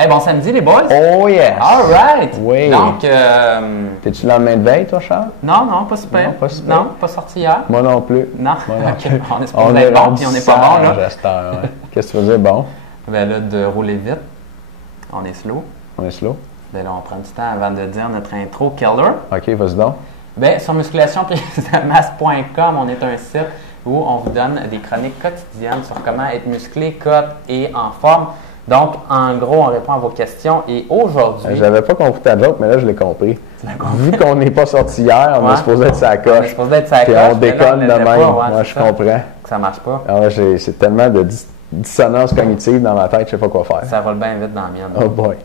Hey, bon samedi, les boys! Oh yes! All right! Oui. Donc, T'es-tu le lendemain de veille, toi, Charles? non, pas super. Non, pas super. Non, pas sorti hier. Moi non plus. Non, Moi non OK. plus. On est supposé être bon, puis on n'est pas bon, là. Ouais. Qu'est-ce que tu veux dire, bon? Ben là, de rouler vite. On est slow. On est slow? Ben là, on prend du temps avant de dire notre intro killer. OK, vas-y donc. Ben, sur musculationprise-masse.com, on est un site où on vous donne des chroniques quotidiennes sur comment être musclé, cut et en forme. Donc, en gros, on répond à vos questions. Et aujourd'hui... J'avais pas compris ta joke, mais là, je l'ai compris. Tu l'as compris? Vu qu'on n'est pas sorti hier, on Ouais. est supposé être sa On est coche. supposé être sa Puis coche, on mais là, déconne de l'était même. pas, ouais, Moi, c'est je ça. comprends. Que ça marche pas. Alors, c'est tellement de dissonance cognitive dans ma tête, je sais pas quoi faire. Ça roule bien vite dans la mienne. Oh boy.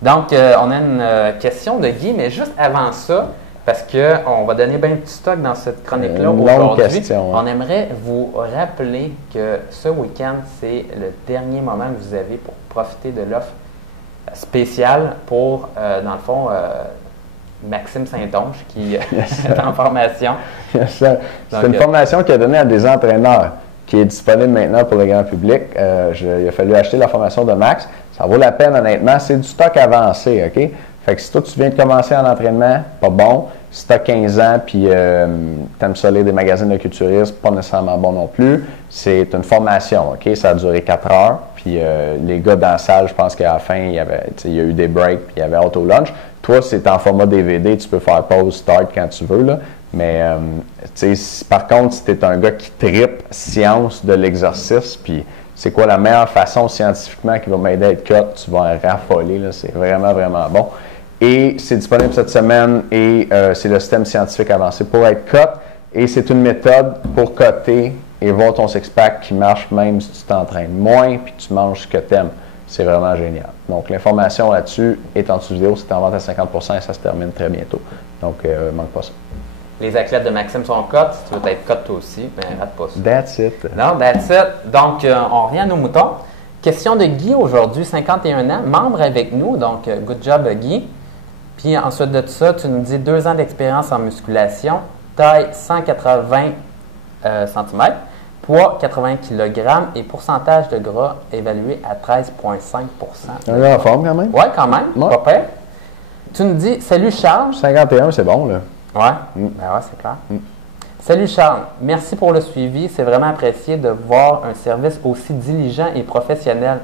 Donc, on a une question de Guy, mais juste avant ça, parce qu'on va donner bien du stock dans cette chronique-là Une longue aujourd'hui, question, hein. on aimerait vous rappeler que ce week-end, c'est le dernier moment que vous avez pour profiter de l'offre spéciale pour, dans le fond, Maxime Saint-Onge qui est en formation. C'est une formation qui a donné à des entraîneurs qui est disponible maintenant pour le grand public. Il a fallu acheter la formation de Max. Ça vaut la peine, honnêtement. C'est du stock avancé, OK? Fait que si toi, tu viens de commencer en entraînement, pas bon. Si tu as 15 ans puis tu aimes ça lire des magazines de culturisme, pas nécessairement bon non plus. C'est une formation, OK? Ça a duré 4 heures. Puis les gars dans la salle, je pense qu'à la fin, il y a eu des breaks puis il y avait auto-lunch. Toi, c'est en format DVD. Tu peux faire pause, start quand tu veux, là. Mais, par contre, si tu es un gars qui trippe science de l'exercice, puis c'est quoi la meilleure façon scientifiquement qui va m'aider à être cut, tu vas en raffoler, là, c'est vraiment, vraiment bon. Et c'est disponible cette semaine et c'est le système scientifique avancé pour être cut. Et c'est une méthode pour cutter et voir ton six-pack qui marche même si tu t'entraînes moins puis tu manges ce que tu aimes. C'est vraiment génial. Donc, l'information là-dessus est en dessous vidéo, c'est en vente à 50% et ça se termine très bientôt. Donc, manque pas ça. Les athlètes de Maxime sont cut. Si tu veux être cut toi aussi, ben rate pas ça. That's it. Non, that's it. Donc, on revient à nos moutons. Question de Guy aujourd'hui, 51 ans, membre avec nous. Donc, good job, Guy. Puis ensuite de ça, tu nous dis 2 ans d'expérience en musculation, taille 180 cm, poids 80 kg et pourcentage de gras évalué à 13,5 Un gars en forme quand même? Oui, quand même, Ouais. pas pire. Tu nous dis, salut Charles. 51, c'est bon, là. Ouais, ben ouais, c'est clair. Salut Charles, merci pour le suivi. C'est vraiment apprécié de voir un service aussi diligent et professionnel.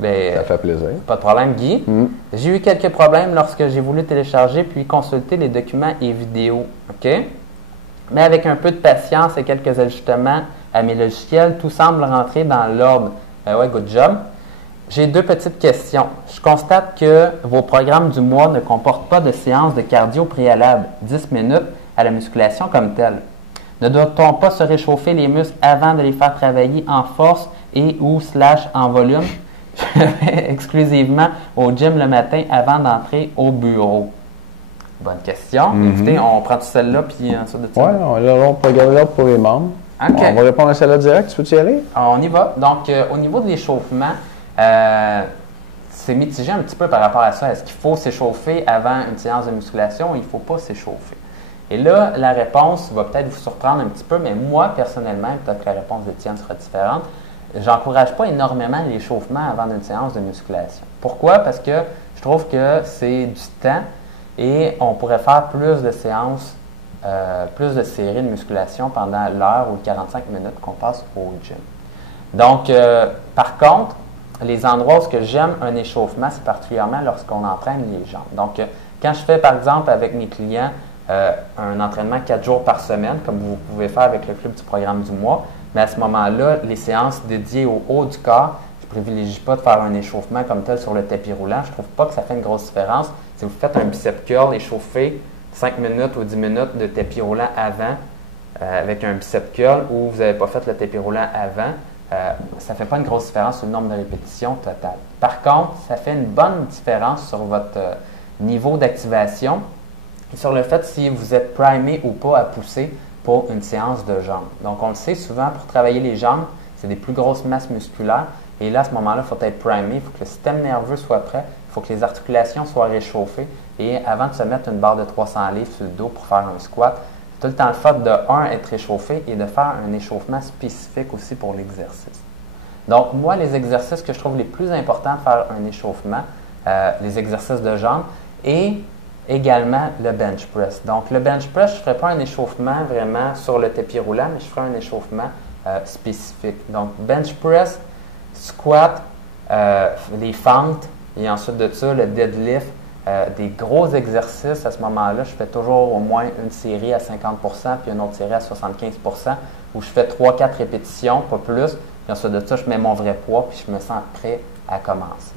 Ben, Ça fait plaisir. pas de problème, Guy. J'ai eu quelques problèmes lorsque j'ai voulu télécharger puis consulter les documents et vidéos. OK? Mais avec un peu de patience et quelques ajustements à mes logiciels, tout semble rentrer dans l'ordre. Ouais, good job. J'ai 2 petites questions. Je constate que vos programmes du mois ne comportent pas de séances de cardio préalable, 10 minutes, à la musculation comme telle. Ne doit-on pas se réchauffer les muscles avant de les faire travailler en force et ou / en volume? Je vais exclusivement au gym le matin avant d'entrer au bureau. Bonne question. Écoutez, on prend tout celle-là, puis ensuite de ça. Oui, on peut regarder l'autre pour les membres. OK. On va répondre à celle-là direct. Tu peux-tu y aller? On y va. Donc, au niveau de l'échauffement, c'est mitigé un petit peu par rapport à ça. Est-ce qu'il faut s'échauffer avant une séance de musculation ou il ne faut pas s'échauffer? Et là, la réponse va peut-être vous surprendre un petit peu, mais moi, personnellement, peut-être que la réponse d'Étienne sera différente, j'encourage pas énormément l'échauffement avant une séance de musculation. Pourquoi? Parce que je trouve que c'est du temps et on pourrait faire plus de séances, plus de séries de musculation pendant l'heure ou 45 minutes qu'on passe au gym. Donc, par contre, les endroits où j'aime un échauffement, c'est particulièrement lorsqu'on entraîne les jambes. Donc, quand je fais, par exemple, avec mes clients, un entraînement 4 jours par semaine, comme vous pouvez faire avec le club du programme du mois, mais à ce moment-là, les séances dédiées au haut du corps, je ne privilégie pas de faire un échauffement comme tel sur le tapis roulant. Je ne trouve pas que ça fait une grosse différence. Si vous faites un bicep curl échauffé 5 minutes ou 10 minutes de tapis roulant avant, avec un bicep curl, ou vous n'avez pas fait le tapis roulant avant, ça ne fait pas une grosse différence sur le nombre de répétitions totales. Par contre, ça fait une bonne différence sur votre niveau d'activation et sur le fait si vous êtes primé ou pas à pousser pour une séance de jambes. Donc, on le sait souvent, pour travailler les jambes, c'est des plus grosses masses musculaires. Et là, à ce moment-là, il faut être primé, il faut que le système nerveux soit prêt, il faut que les articulations soient réchauffées. Et avant de se mettre une barre de 300 livres sur le dos pour faire un squat, c'est tout le temps le fait de, être réchauffé et de faire un échauffement spécifique aussi pour l'exercice. Donc, moi, les exercices que je trouve les plus importants de faire un échauffement, les exercices de jambes et également le bench press. Donc, le bench press, je ne ferai pas un échauffement vraiment sur le tapis roulant, mais je ferai un échauffement spécifique. Donc, bench press, squat, les fentes et ensuite de ça, le deadlift. Des gros exercices, à ce moment-là, je fais toujours au moins une série à 50% puis une autre série à 75% où je fais 3-4 répétitions, pas plus. Puis ensuite de ça, je mets mon vrai poids puis je me sens prêt à commencer.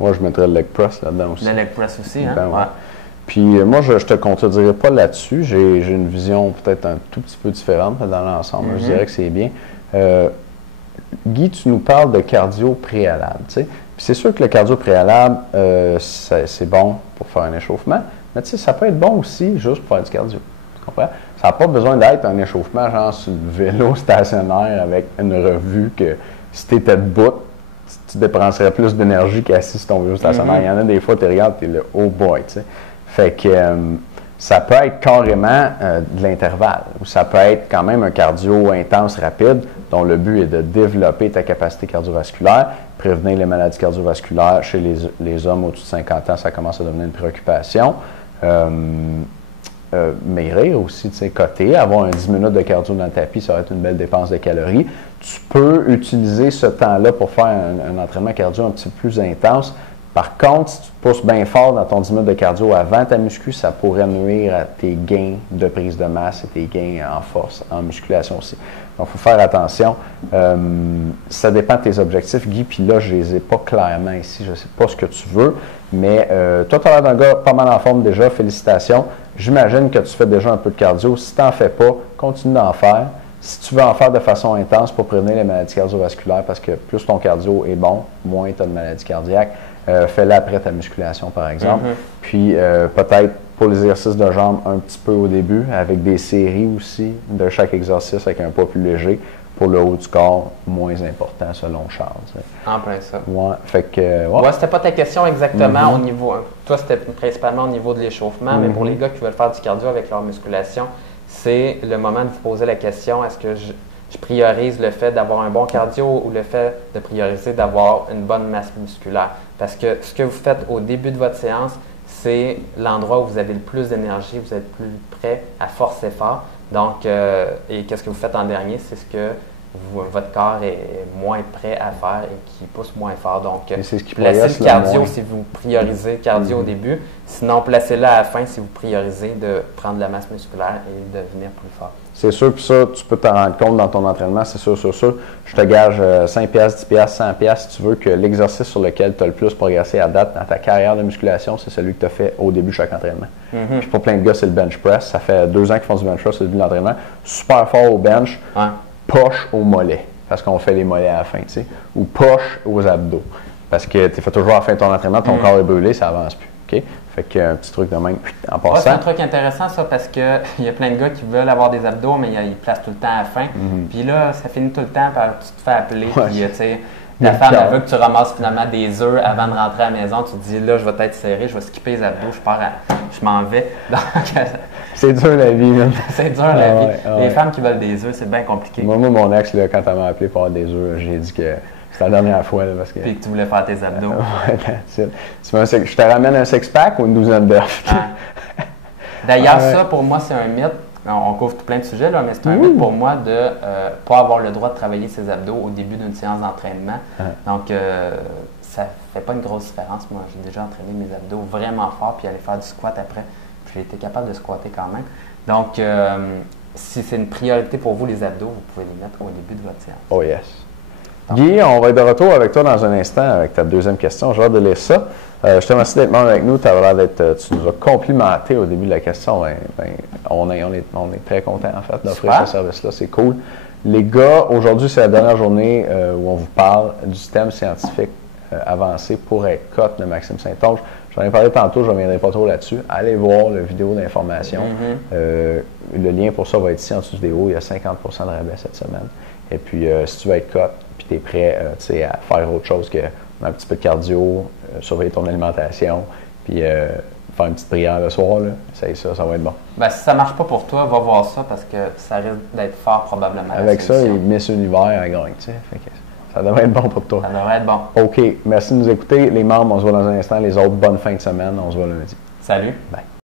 Moi, je mettrais le leg press là-dedans aussi. Le leg press aussi, hein? Ben, ouais. Puis moi, je ne te contredirai pas là-dessus. J'ai une vision peut-être un tout petit peu différente dans l'ensemble. Je dirais que c'est bien. Guy, tu nous parles de cardio préalable, tu sais. C'est sûr que le cardio préalable, c'est bon pour faire un échauffement, mais tu sais, ça peut être bon aussi juste pour faire du cardio. Tu comprends? Ça n'a pas besoin d'être un échauffement genre sur le vélo stationnaire avec une revue que si tu étais debout, tu dépenserais plus d'énergie qu'assis sur ton vélo stationnaire. Il y en a des fois, tu regardes, tu es le oh boy, tu sais. Fait que ça peut être carrément de l'intervalle, ou ça peut être quand même un cardio intense, rapide, dont le but est de développer ta capacité cardiovasculaire, prévenir les maladies cardiovasculaires chez les hommes au-dessus de 50 ans, ça commence à devenir une préoccupation. Maigrir aussi, tu sais, coter, avoir un 10 minutes de cardio dans le tapis, ça va être une belle dépense de calories. Tu peux utiliser ce temps-là pour faire un entraînement cardio un petit peu plus intense. Par contre, si tu te pousses bien fort dans ton 10 minutes de cardio avant ta muscu, ça pourrait nuire à tes gains de prise de masse et tes gains en force, en musculation aussi. Donc, il faut faire attention. Ça dépend de tes objectifs, Guy, puis là, je ne les ai pas clairement ici. Je ne sais pas ce que tu veux, mais toi, tu as l'air d'un gars pas mal en forme déjà. Félicitations. J'imagine que tu fais déjà un peu de cardio. Si tu n'en fais pas, continue d'en faire. Si tu veux en faire de façon intense pour prévenir les maladies cardiovasculaires, parce que plus ton cardio est bon, moins tu as de maladies cardiaques, fais-le après ta musculation, par exemple. Puis, peut-être pour les exercices de jambes un petit peu au début, avec des séries aussi de chaque exercice avec un poids plus léger. Pour le haut du corps, moins important selon Charles. T'sais. En plein ça. Ouais, fait que... Ouais. Ouais, c'était pas ta question exactement au niveau... Toi, c'était principalement au niveau de l'échauffement, mais pour les gars qui veulent faire du cardio avec leur musculation, c'est le moment de vous poser la question, est-ce que je priorise le fait d'avoir un bon cardio ou le fait de prioriser d'avoir une bonne masse musculaire? Parce que ce que vous faites au début de votre séance, c'est l'endroit où vous avez le plus d'énergie, vous êtes plus prêt à forcer fort. Donc, et qu'est-ce que vous faites en dernier? C'est ce que votre corps est moins prêt à faire et qui pousse moins fort. Donc, placez le cardio si vous priorisez le cardio au début. Sinon, placez-le à la fin si vous priorisez de prendre de la masse musculaire et de devenir plus fort. C'est sûr, puis ça, tu peux t'en rendre compte dans ton entraînement, c'est sûr, sûr, sûr. Je te gage 5$, 10$, 100$ si tu veux que l'exercice sur lequel tu as le plus progressé à date dans ta carrière de musculation, c'est celui que tu as fait au début de chaque entraînement. Puis pour plein de gars, c'est le bench press. Ça fait 2 ans qu'ils font du bench press au début de l'entraînement. Super fort au bench, poche au mollet, parce qu'on fait les mollets à la fin, tu sais, ou poche aux abdos, parce que tu fais toujours à la fin de ton entraînement, ton corps est brûlé, ça avance plus. OK? Fait qu'un petit truc de même en passant. Ouais, c'est un truc intéressant, ça, parce qu'il y a plein de gars qui veulent avoir des abdos, mais ils placent tout le temps à la fin. Puis là, ça finit tout le temps par tu te fais appeler. Puis, tu sais, la femme, elle veut que tu ramasses finalement des œufs avant de rentrer à la maison. Tu te dis, là, je vais être serré, je vais skipper les abdos, je m'en vais. Donc, c'est dur la vie, même. C'est dur la vie. Les femmes qui veulent des œufs, c'est bien compliqué. Moi, mon ex, là, quand elle m'a appelé pour avoir des œufs, j'ai dit que c'était la dernière fois. Là, parce que... Puis que tu voulais faire tes abdos. Je te ramène un six-pack ou une douzaine d'œufs? D'ailleurs, ça, pour moi, c'est un mythe. On couvre tout plein de sujets, là, mais c'est un mythe pour moi de ne pas avoir le droit de travailler ses abdos au début d'une séance d'entraînement. Donc, ça ne fait pas une grosse différence. Moi, j'ai déjà entraîné mes abdos vraiment fort, puis aller faire du squat après. Puis j'ai été capable de squatter quand même. Donc, si c'est une priorité pour vous, les abdos, vous pouvez les mettre au début de votre séance. Oh yes. Guy, on va être de retour avec toi dans un instant avec ta deuxième question. J'ai hâte de lire ça. Je te remercie d'être membre avec nous. Tu nous as complimenté au début de la question. On est très contents en fait d'offrir ce service-là. C'est cool. Les gars, aujourd'hui, c'est la dernière journée où on vous parle du système scientifique avancé pour être cote de Maxime Saint-Onge. J'en ai parlé tantôt, je ne reviendrai pas trop là-dessus. Allez voir la vidéo d'information. Le lien pour ça va être ici en dessous de vidéo. Il y a 50% de rabais cette semaine. Et puis, si tu veux être cote, puis tu es prêt à faire autre chose que un petit peu de cardio, surveiller ton alimentation, puis faire une petite prière le soir, là, ça va être bon. Ben, si ça ne marche pas pour toi, va voir ça parce que ça risque d'être fort probablement. Avec ça, Miss Univers, elle gagne, tu sais. Ça devrait être bon pour toi. Ça devrait être bon. OK. Merci de nous écouter. Les membres, on se voit dans un instant. Les autres, bonne fin de semaine. On se voit lundi. Salut. Bye.